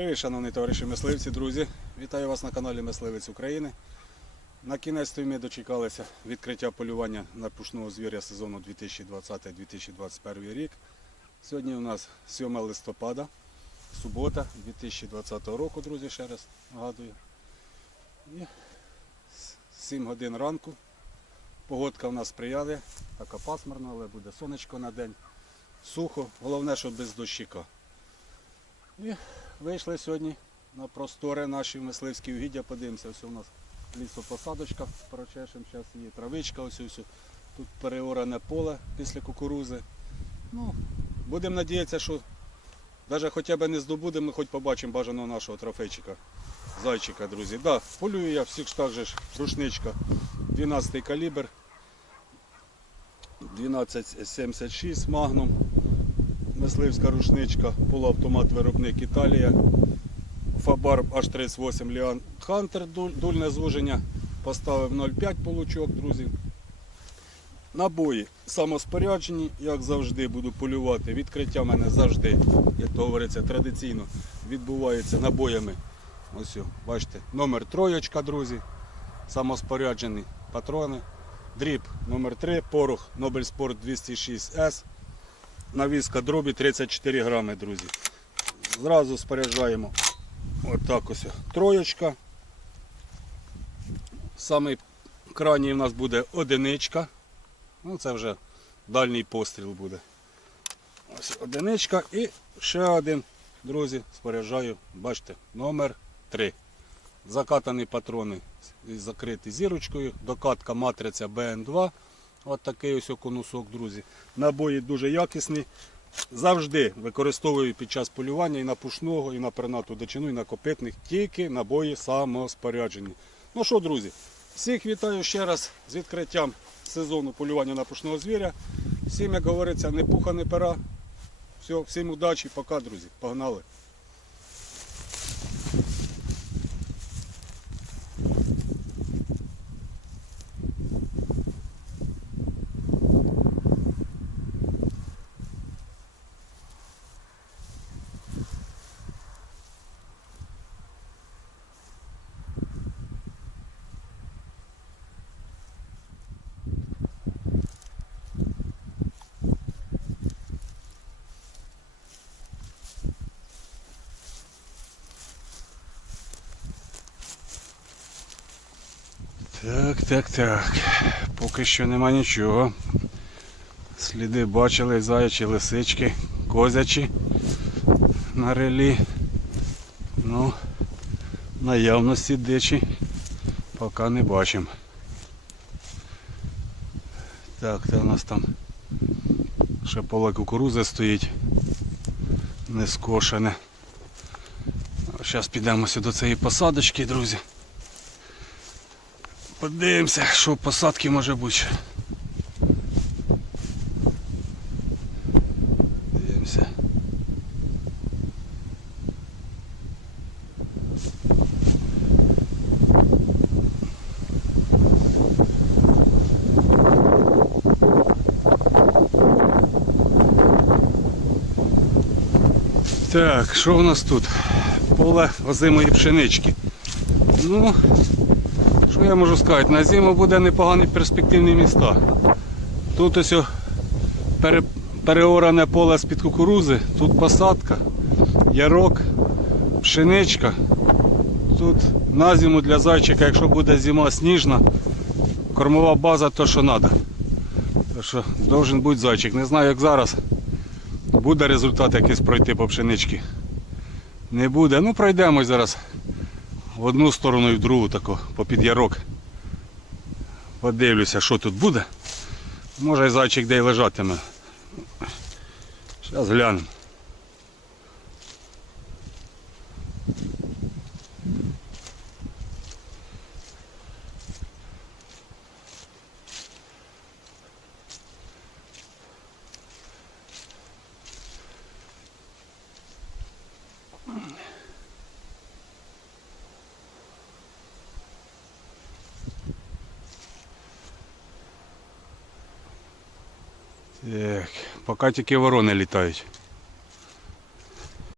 Привіт, шановні товариші мисливці, друзі! Вітаю вас на каналі Мисливець України. На кінець ми дочекалися відкриття полювання на пушного звіря сезону 2020-2021 рік. Сьогодні у нас 7 листопада, субота 2020 року, друзі, ще раз нагадую. І 7 годин ранку. Погодка в нас сприяє, така пасмурна, але буде сонечко на день. Сухо, головне, щоб без дощика. І вийшли сьогодні на простори наші мисливські угіддя. Подивимося, ось у нас лісопосадочка, прочешемо, зараз є травичка, ось ось. Тут переоране поле після кукурузи. Ну, будемо надіятися, що навіть хоча б не здобудемо, хоч побачимо бажаного нашого трофейчика. Зайчика, друзі. Да, полюю я всіх так же ж рушничка. 12 калібр. 1276 магнум мисливська рушничка, полуавтомат виробник Італія. Фабар H38 Ліан Хантер, дульне звуження. Поставив 0,5 получок, друзі. Набої самоспоряджені, як завжди, буду полювати. Відкриття в мене завжди, як то говориться, традиційно відбувається набоями. Ось, бачите, номер троєчка, друзі. Самоспоряджені патрони. Дріб номер 3 порох Nobel Sport 206S. Навіска дробі 34 грами, друзі. Зразу споряджаємо отак ось троєчка. Самий крайній у нас буде одиничка. Ну, це вже дальній постріл буде. Ось одиничка і ще один, друзі, споряджаю, бачите, номер 3. Закатані патрони закриті зірочкою, докатка матриця БН2. От такий ось конусок, друзі. Набої дуже якісні. Завжди використовую під час полювання і на пушного, і на пернату дичину, і на копитних, тільки набої самоспоряджені. Ну що, друзі, всіх вітаю ще раз з відкриттям сезону полювання на пушного звіря. Всім, як говориться, не пуха, не пера. Все, всім удачі, пока, друзі. Погнали. Так, так, так. Поки що нема нічого. Сліди бачили заячі лисички, козячі на релі. Ну, наявності дичі поки не бачимо. Так, це у нас там ще поле кукурузи стоїть. Не скошене. Зараз підемо до цієї посадочки, друзі. Подивимося, що посадки може бути. Дивимося. Так, що у нас тут? Поле озимої пшенички. Ну, що я можу сказати, на зиму буде непогані перспективні міста. Тут ось пере, переоране поле з-під кукурузи, тут посадка, ярок, пшеничка. Тут на зиму для зайчика, якщо буде зима сніжна, кормова база то що треба. Так що должен бути зайчик. Не знаю як зараз. Буде результат якийсь пройти по пшеничці. Не буде. Ну пройдемось зараз в одну сторону і в другу тако, попід ярок. Подивлюся, що тут буде. Може зайчик де й лежатиме. Зараз глянемо. Так, поки тільки ворони літають.